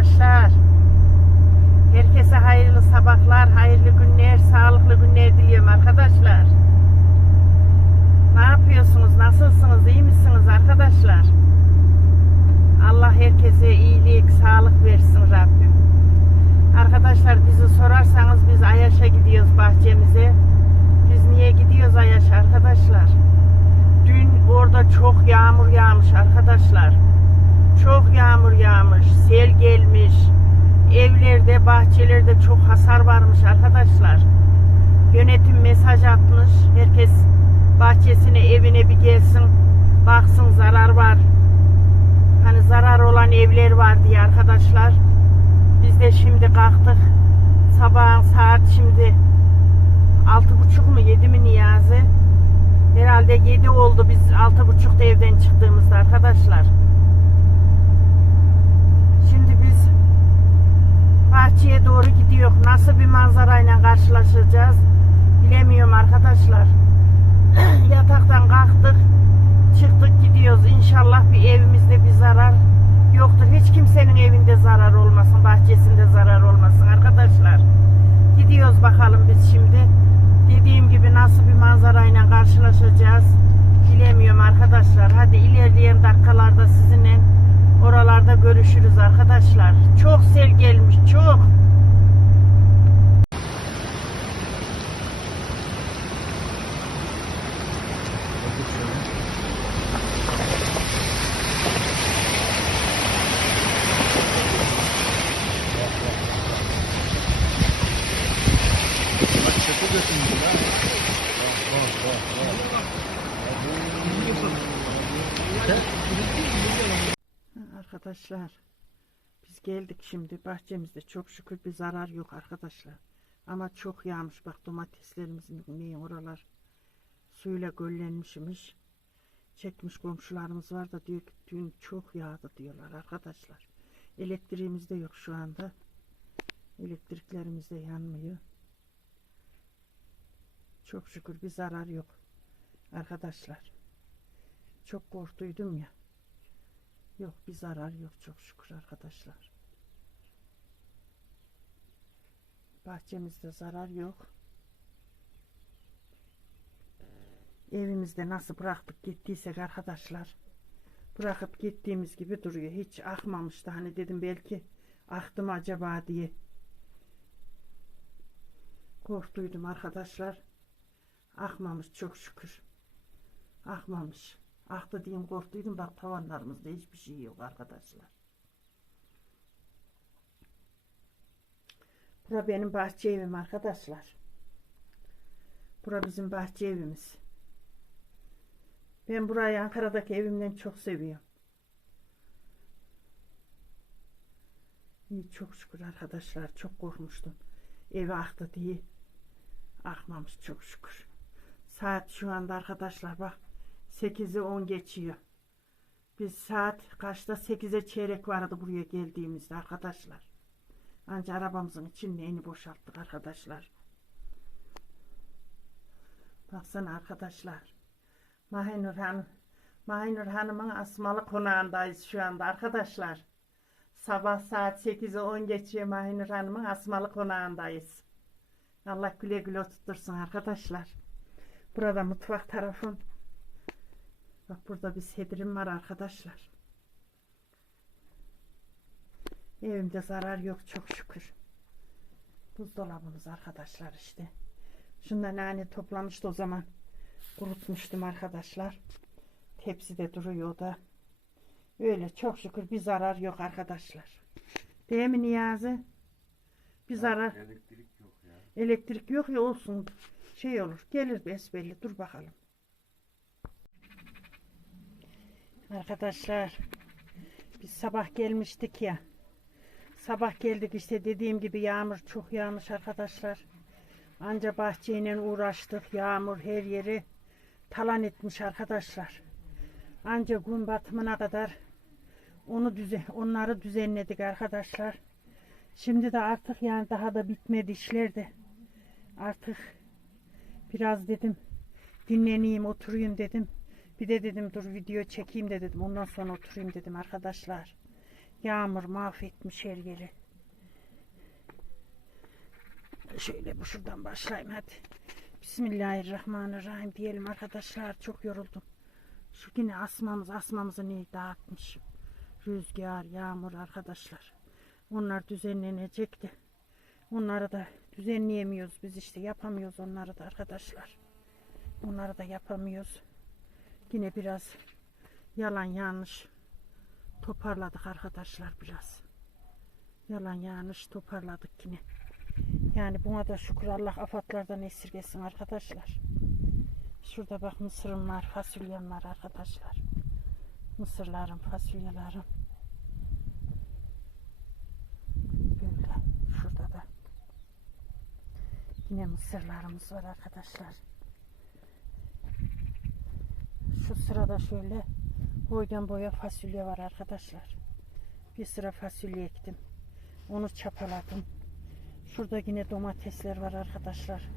arkadaşlar. Herkese hayırlı sabahlar, hayırlı günler, sağlıklı günler diliyorum arkadaşlar. Ne yapıyorsunuz? Nasılsınız? iyi misiniz arkadaşlar? Allah herkese iyilik, sağlık versin Rabbim. Arkadaşlar bizi sorarsanız biz Ayaş'a gidiyoruz bahçemize. Biz niye gidiyoruz Ayaş arkadaşlar? Dün orada çok yağmur yağmış arkadaşlar. Çok yağmur yağmış, sel gelmiş. Evlerde, bahçelerde çok hasar varmış arkadaşlar. Yönetim mesaj atmış. Herkes bahçesine, evine bir gelsin. Baksın zarar var. Hani zarar olan evler var diye arkadaşlar. Biz de şimdi kalktık. Sabahın saat şimdi altı buçuk mu yedi mi Niyazi? Herhalde yedi oldu biz altı buçukta evden çıktığımızda arkadaşlar. Şimdi biz bahçeye doğru gidiyor. Nasıl bir manzarayla karşılaşacağız bilemiyorum arkadaşlar. Yataktan kalktık, çıktık gidiyoruz. İnşallah bir evimizde bir zarar yoktur. Hiç kimsenin evinde zarar olmasın, bahçesinde zarar olmasın arkadaşlar. Gidiyoruz bakalım biz şimdi. Dediğim gibi nasıl bir manzarayla karşılaşacağız bilemiyorum arkadaşlar. Hadi ilerleyen dakikalarda sizinle oralarda görüşürüz arkadaşlar. Çok sel gelmiş, çok. Bak çöpe götürmüş ya. Bak bak bak. bak. Arkadaşlar biz geldik şimdi bahçemizde çok şükür bir zarar yok arkadaşlar. Ama çok yağmış bak domateslerimizin neyin oralar suyla göllenmişmiş. Çekmiş komşularımız var da diyor ki dün çok yağdı diyorlar arkadaşlar. Elektriğimiz de yok şu anda. Elektriklerimiz de yanmıyor. Çok şükür bir zarar yok arkadaşlar. Çok korktuydum ya. Yok bir zarar yok çok şükür arkadaşlar. Bahçemizde zarar yok. Evimizde nasıl bıraktık gittiysek arkadaşlar. Bırakıp gittiğimiz gibi duruyor. Hiç akmamıştı. Hani dedim belki aktı acaba diye. Korktuydum arkadaşlar. Akmamış çok şükür. Akmamış. Aktı diyeyim korktuydum. Bak tavanlarımızda hiçbir şey yok arkadaşlar. Bura benim bahçe evim arkadaşlar. Bura bizim bahçe evimiz. Ben burayı Ankara'daki evimden çok seviyorum. İyi çok şükür arkadaşlar. Çok korkmuştum. Evi aktı diye. Akmamış çok şükür. Saat şu anda arkadaşlar bak 8'i 10 geçiyor. Biz saat kaçta 8'e çeyrek vardı buraya geldiğimizde arkadaşlar. Anca arabamızın içini boşalttık arkadaşlar. Baksana arkadaşlar. Mahinur Hanım. Mahinur Hanım'ın asmalı konağındayız şu anda arkadaşlar. Sabah saat 8'e 10 geçiyor Mahinur Hanım'ın asmalı konağındayız. Allah güle güle oturtursun arkadaşlar. Burada mutfak tarafım. Bak burada bir sedirim var arkadaşlar. Evimde zarar yok çok şükür. Buzdolabımız arkadaşlar işte. Şundan nane toplamıştı o zaman. Kurutmuştum arkadaşlar. Tepside duruyor da. Öyle çok şükür bir zarar yok arkadaşlar. Değil mi Niyazi? Bir zarar. Elektrik yok ya. Elektrik yok ya olsun. Şey olur. Gelir besbelli. Dur bakalım. Arkadaşlar biz sabah gelmiştik ya. Sabah geldik işte dediğim gibi yağmur çok yağmış arkadaşlar. Anca bahçeyle uğraştık. Yağmur her yeri talan etmiş arkadaşlar. Anca gün batımına kadar onu düze onları düzenledik arkadaşlar. Şimdi de artık yani daha da bitmedi işler de. Artık biraz dedim dinleneyim oturayım dedim. Bir de dedim dur video çekeyim de dedim. Ondan sonra oturayım dedim arkadaşlar. Yağmur mahvetmiş her yeri. Şöyle bu şuradan başlayayım hadi. Bismillahirrahmanirrahim diyelim arkadaşlar. Çok yoruldum. Şu yine asmamız asmamızı ne dağıtmış. Rüzgar, yağmur arkadaşlar. Onlar düzenlenecekti. Onları da düzenleyemiyoruz biz işte yapamıyoruz onları da arkadaşlar. Onları da yapamıyoruz. Yine biraz yalan yanlış toparladık arkadaşlar biraz. Yalan yanlış toparladık yine. Yani buna da şükür Allah afatlardan esirgesin arkadaşlar. Şurada bak mısırım var, fasulyem var arkadaşlar. Mısırlarım, fasulyelerim. Böyle şurada da yine mısırlarımız var arkadaşlar. Şu sırada şöyle boydan boya fasulye var arkadaşlar. Bir sıra fasulye ektim. Onu çapaladım. Şurada yine domatesler var arkadaşlar.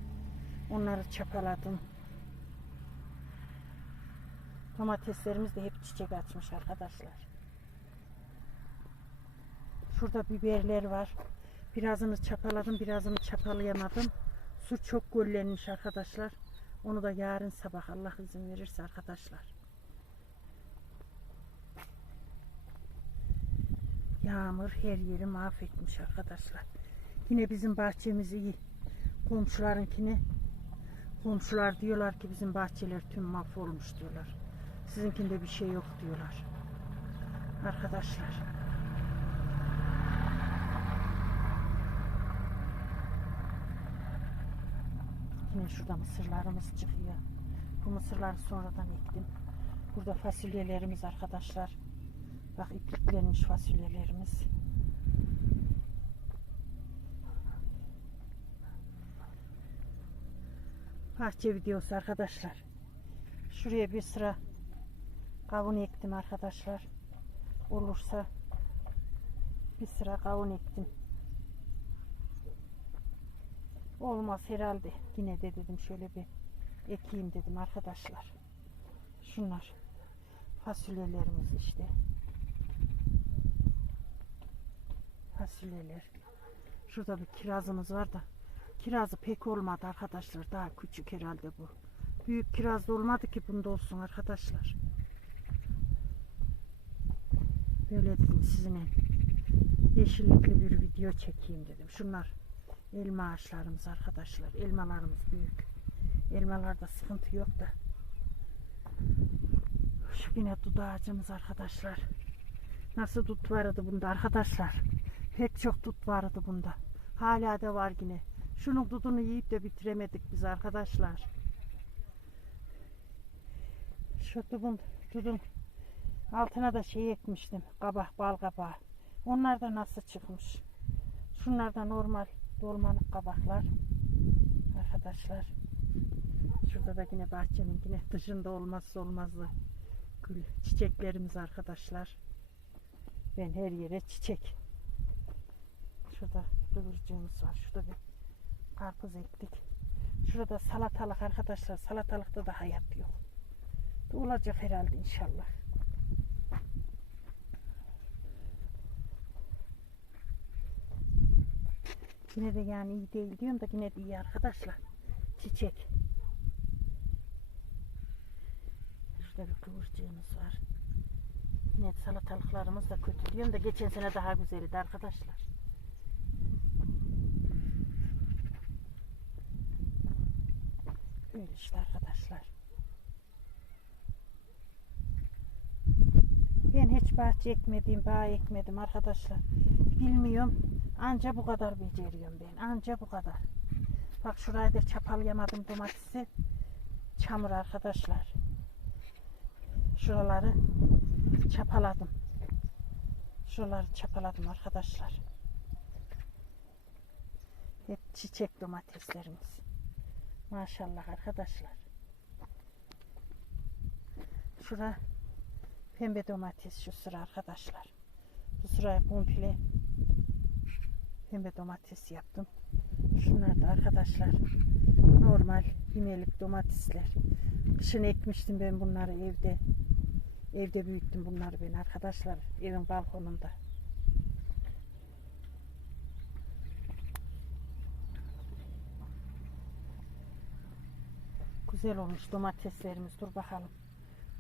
Onları çapaladım. Domateslerimiz de hep çiçek açmış arkadaşlar. Şurada biberler var. Birazını çapaladım, birazını çapalayamadım. Su çok göllenmiş arkadaşlar. Onu da yarın sabah Allah izin verirse arkadaşlar. Yağmur her yeri mahvetmiş arkadaşlar. Yine bizim bahçemiz iyi. Komşularınkini komşular diyorlar ki bizim bahçeler tüm mahvolmuş diyorlar. Sizinkinde bir şey yok diyorlar. Arkadaşlar. Yine şurada mısırlarımız çıkıyor. Bu mısırları sonradan ektim. Burada fasulyelerimiz arkadaşlar. Bak ipliklenmiş fasulyelerimiz. Bahçe videosu arkadaşlar. Şuraya bir sıra kavun ektim arkadaşlar. Olursa bir sıra kavun ektim. Olmaz herhalde. Yine de dedim şöyle bir ekeyim dedim arkadaşlar. Şunlar fasulyelerimiz işte. Fasulyeler. Şurada bir kirazımız var da kirazı pek olmadı arkadaşlar. Daha küçük herhalde bu. Büyük kiraz da olmadı ki bunda olsun arkadaşlar. Böyle dedim sizinle yeşillikli bir video çekeyim dedim. Şunlar elma ağaçlarımız arkadaşlar. Elmalarımız büyük. Elmalarda sıkıntı yok da. Şu yine dut ağacımız arkadaşlar. Nasıl dut vardı bunda arkadaşlar. Pek çok dut vardı bunda. Hala da var yine. Şunun dudunu yiyip de bitiremedik biz arkadaşlar. Şu dudun, dudun altına da şey ekmiştim. Kabak, bal kabağı. Onlar da nasıl çıkmış. Şunlar da normal dolmalık kabaklar. Arkadaşlar. Şurada da yine bahçemin yine dışında olmazsa olmazı gül çiçeklerimiz arkadaşlar. Ben her yere çiçek. Şurada kıvırcığımız var. Şurada bir karpuz ektik. Şurada salatalık arkadaşlar. Salatalıkta da hayat yok. Bu olacak herhalde inşallah. Yine de yani iyi değil diyorum da yine de iyi arkadaşlar. Çiçek. Şurada bir kıvırcığımız var. Yine salatalıklarımız da kötü diyorum da geçen sene daha güzeldi arkadaşlar. Böyle işte arkadaşlar. Ben hiç bahçe ekmedim, bağ ekmedim arkadaşlar. Bilmiyorum. Anca bu kadar beceriyorum ben. Anca bu kadar. Bak şurayı da çapalayamadım domatesi. Çamur arkadaşlar. Şuraları çapaladım. Şuraları çapaladım arkadaşlar. Hep çiçek domateslerimiz. Maşallah arkadaşlar. Şura pembe domates şu sıra arkadaşlar. Bu sıraya komple pembe domates yaptım. Şunlar da arkadaşlar normal yemelik domatesler. Kışın ekmiştim ben bunları evde. Evde büyüttüm bunları ben arkadaşlar. Evin balkonunda. Güzel olmuş domateslerimiz. Dur bakalım.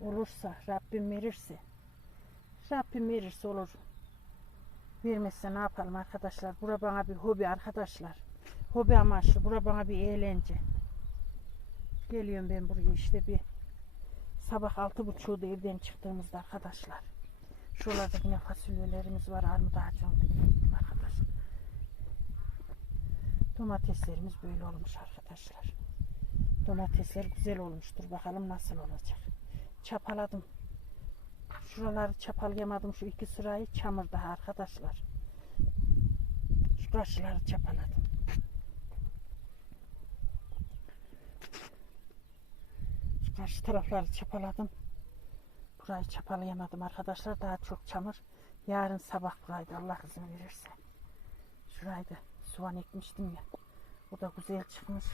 Olursa Rabbim verirse. Rabbim verirse olur. Vermezse ne yapalım arkadaşlar? Bura bana bir hobi arkadaşlar. Hobi amaçlı. Bura bana bir eğlence. Geliyorum ben buraya işte bir sabah altı buçuğda evden çıktığımızda arkadaşlar. Şuralarda yine fasulyelerimiz var. Armut arkadaşlar. Domateslerimiz böyle olmuş arkadaşlar. Domatesler güzel olmuştur. Bakalım nasıl olacak. Çapaladım. Şuraları çapalayamadım. Şu iki sırayı çamur daha arkadaşlar. Şu karşıları çapaladım. Şu karşı tarafları çapaladım. Burayı çapalayamadım arkadaşlar. Daha çok çamur. Yarın sabah burayı da Allah izin verirse. Şurayı da soğan ekmiştim ya. O da güzel çıkmış.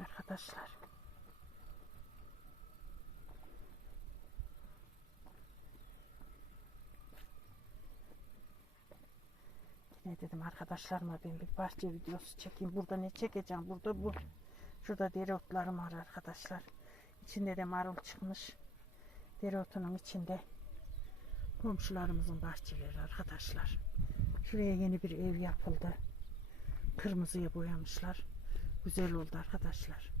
Arkadaşlar. Ne dedim arkadaşlarıma ben bir bahçe videosu çekeyim. Burada ne çekeceğim? Burada bu. Şurada dereotlarım var arkadaşlar. İçinde de marul çıkmış. Dereotunun içinde komşularımızın bahçeleri arkadaşlar. Şuraya yeni bir ev yapıldı. Kırmızıya boyamışlar. Güzel oldu arkadaşlar.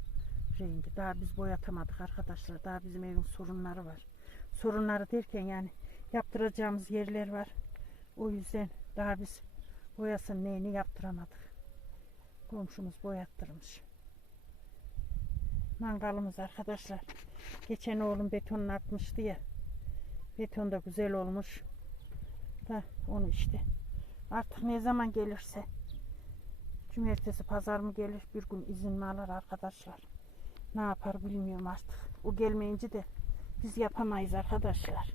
Rengi. Daha biz boyatamadık arkadaşlar. Daha bizim evin sorunları var. Sorunları derken yani yaptıracağımız yerler var. O yüzden daha biz boyasın neyini yaptıramadık. Komşumuz boyattırmış. Mangalımız arkadaşlar. Geçen oğlum betonunu atmıştı ya. Beton da güzel olmuş. Da onu işte. Artık ne zaman gelirse. Cumartesi pazar mı gelir bir gün izin mi alır arkadaşlar. Ne yapar bilmiyorum artık. O gelmeyince de biz yapamayız arkadaşlar.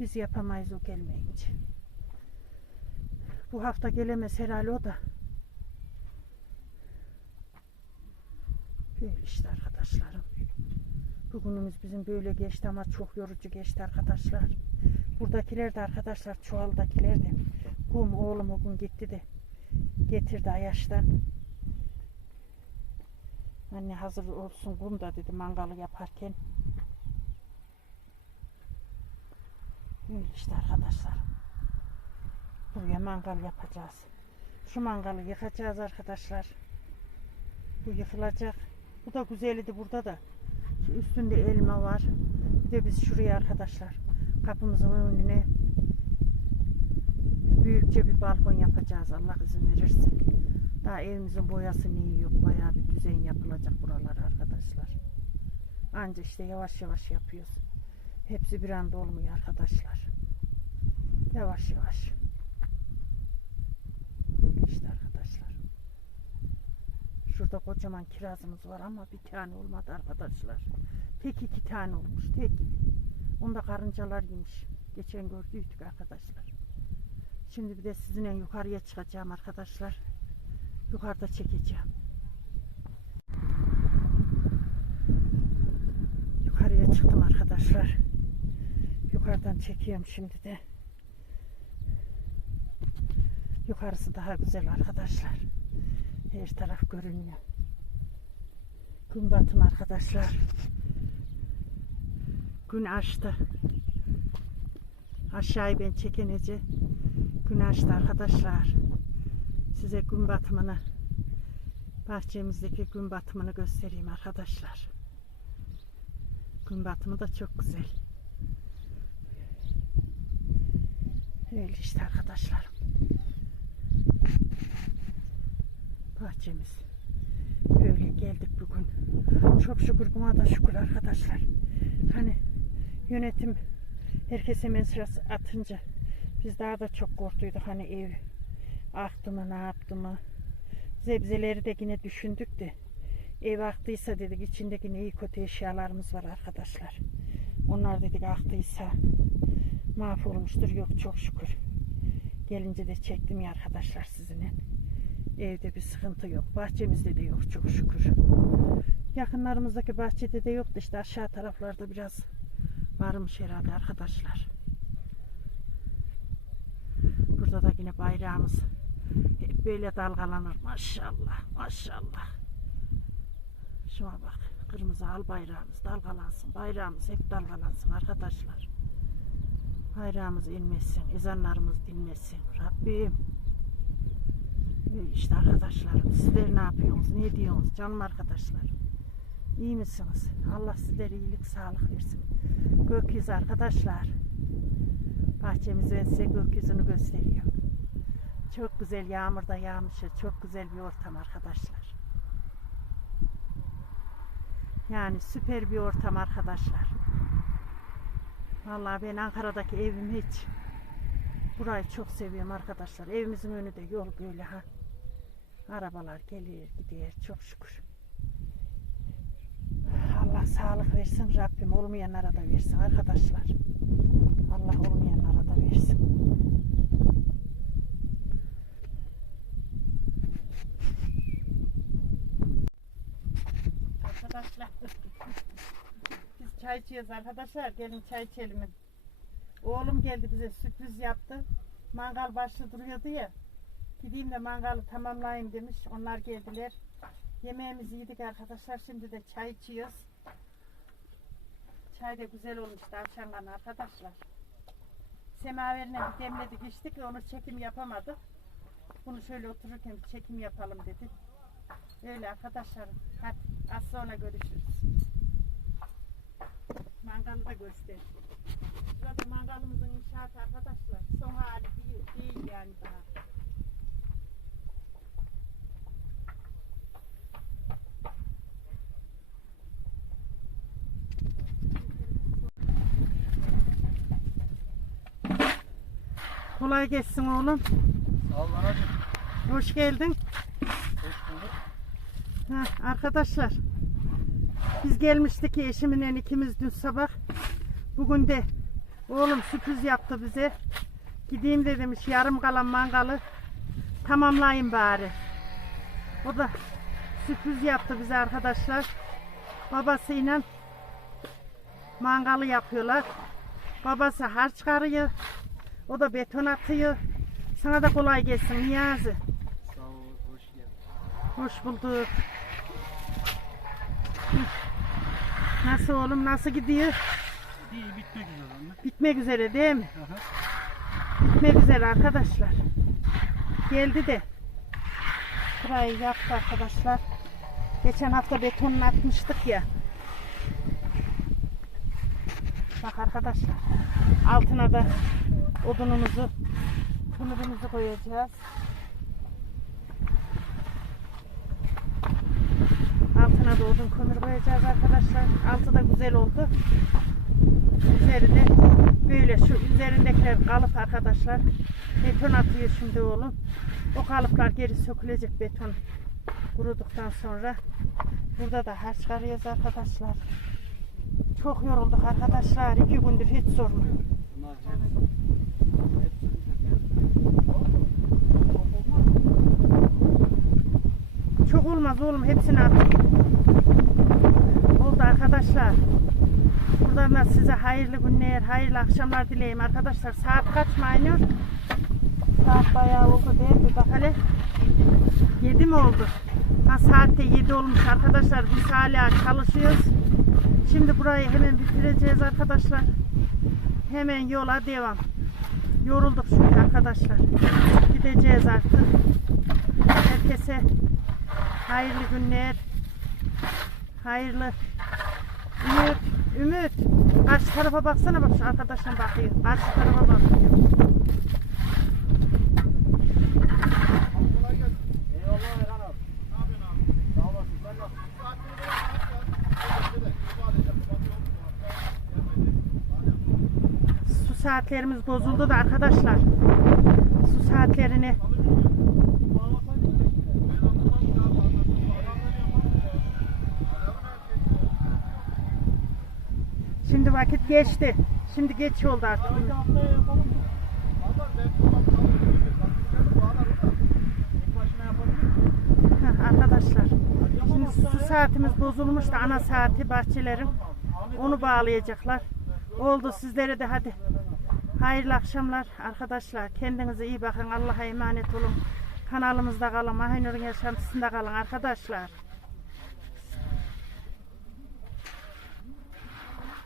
Biz yapamayız o gelmeyince. Bu hafta gelemez herhalde o da. Böyle işte arkadaşlarım. Bugünümüz bizim böyle geçti ama çok yorucu geçti arkadaşlar. Buradakiler de arkadaşlar çuvaldakiler de. Kum oğlum o gün gitti de getirdi Ayaş'tan. Anne hazır olsun kum da dedi mangalı yaparken. Böyle işte arkadaşlar. Buraya mangal yapacağız. Şu mangalı yıkacağız arkadaşlar. Bu yıkılacak. Bu da güzeldi burada da. Şu üstünde elma var. Bir de biz şuraya arkadaşlar kapımızın önüne büyükçe bir balkon yapacağız Allah izin verirse. Daha evimizin boyası neyi yok. Bayağı bir düzen yapılacak buralar arkadaşlar. Anca işte yavaş yavaş yapıyoruz. Hepsi bir anda olmuyor arkadaşlar. Yavaş yavaş. Böyle işte arkadaşlar. Şurada kocaman kirazımız var ama bir tane olmadı arkadaşlar. Tek iki tane olmuş. Tek. Onda karıncalar yemiş. Geçen gördüydük arkadaşlar. Şimdi bir de sizinle yukarıya çıkacağım arkadaşlar. Yukarıda çekeceğim. Yukarıya çıktım arkadaşlar. Yukarıdan çekiyorum şimdi de. Yukarısı daha güzel arkadaşlar. Her taraf görünüyor. Gün batım arkadaşlar. Gün açtı. Aşağıyı ben çekince gün açtı arkadaşlar. Size gün batımını bahçemizdeki gün batımını göstereyim arkadaşlar. Gün batımı da çok güzel. Öyle işte arkadaşlar. Bahçemiz. Böyle geldik bugün. Çok şükür buna da şükür arkadaşlar. Hani yönetim herkese mesaj atınca biz daha da çok korktuyduk hani ev aktı mı ne yaptı mı. Zebzeleri de yine düşündük de ev aktıysa dedik içindeki iyi kötü eşyalarımız var arkadaşlar. Onlar dedik aktıysa mahvolmuştur. Yok çok şükür. Gelince de çektim ya arkadaşlar sizinle. Evde bir sıkıntı yok. Bahçemizde de yok çok şükür. Yakınlarımızdaki bahçede de yoktu işte aşağı taraflarda biraz varmış herhalde arkadaşlar. Burada da yine bayrağımız hep böyle dalgalanır. Maşallah maşallah. Şuna bak kırmızı al bayrağımız dalgalansın. Bayrağımız hep dalgalansın arkadaşlar. Bayrağımız inmesin, ezanlarımız dinmesin. Rabbim. İşte arkadaşlarım sizler ne yapıyorsunuz, ne diyorsunuz canım arkadaşlar? İyi misiniz? Allah sizlere iyilik, sağlık versin. Gökyüzü arkadaşlar. Bahçemizden size gökyüzünü gösteriyor. Çok güzel yağmur da yağmış. Çok güzel bir ortam arkadaşlar. Yani süper bir ortam arkadaşlar. Vallahi ben Ankara'daki evim hiç. Burayı çok seviyorum arkadaşlar. Evimizin önü de yol böyle ha. Arabalar gelir gider çok şükür. Allah sağlık versin Rabbim olmayanlara da versin arkadaşlar. Allah olmayanlara da versin. Arkadaşlar biz çay içiyoruz arkadaşlar gelin çay içelim. Oğlum geldi bize sürpriz yaptı. Mangal başlı duruyordu ya. Gideyim de mangalı tamamlayayım demiş. Onlar geldiler. Yemeğimizi yedik arkadaşlar. Şimdi de çay içiyoruz. Çay da güzel olmuş tavşanla arkadaşlar. Semaverine bir demledik içtik onu çekim yapamadık. Bunu şöyle otururken çekim yapalım dedik. Öyle arkadaşlar. Hadi az sonra görüşürüz. Mangalı da göster. Burada mangalımızın inşaatı arkadaşlar. Son hali değil, değil yani daha. Kolay gelsin oğlum. Sağ ol anacığım. Hoş geldin. Hoş bulduk. Ha, arkadaşlar biz gelmiştik eşimle ikimiz dün sabah. Bugün de oğlum sürpriz yaptı bize. Gideyim de demiş yarım kalan mangalı tamamlayın bari. O da sürpriz yaptı bize arkadaşlar. Babasıyla mangalı yapıyorlar. Babası harç çıkarıyor. O da beton atıyor. Sana da kolay gelsin Niyazi. Sağ ol, hoş geldin. Hoş bulduk. Nasıl oğlum nasıl gidiyor? İyi bitmek üzere anne. Bitmek üzere değil mi? Aha. Bitmek üzere arkadaşlar. Geldi de. Burayı yaptı arkadaşlar. Geçen hafta betonunu atmıştık ya. Bak arkadaşlar. Altına da odunumuzu, kömürümüzü koyacağız. Altına da odun kömür koyacağız arkadaşlar. Altı da güzel oldu. Üzerine böyle şu üzerindekiler kalıp arkadaşlar. Beton atıyor şimdi oğlum. O kalıplar geri sökülecek beton kuruduktan sonra. Burada da harç çıkarıyoruz arkadaşlar. Çok yorulduk arkadaşlar. İki gündür hiç sorma. Çekelim. Çok olmaz oğlum hepsini at. Oldu arkadaşlar. Buradan da size hayırlı günler, hayırlı akşamlar dileyim arkadaşlar. Saat kaç mı Aynur? Saat bayağı oldu değil mi? Bak hele. 7 mi oldu? Ha saatte 7 olmuş arkadaşlar. Biz hala çalışıyoruz. Şimdi burayı hemen bitireceğiz arkadaşlar. Hemen yola devam. Yorulduk çünkü arkadaşlar. Gideceğiz artık. Herkese hayırlı günler. Hayırlı. Ümit, Ümit. Karşı tarafa baksana bak şu arkadaşına bakıyor. Karşı tarafa bakıyor. Saatlerimiz bozuldu da arkadaşlar. Su saatlerini Şimdi vakit geçti. Şimdi geç oldu artık. Arkadaşlar. Şimdi su saatimiz bozulmuş da ana saati bahçelerin. Onu bağlayacaklar. Oldu sizlere de hadi. Hayırlı akşamlar arkadaşlar. Kendinize iyi bakın. Allah'a emanet olun. Kanalımızda kalın. Mahinur'un yaşantısında kalın arkadaşlar.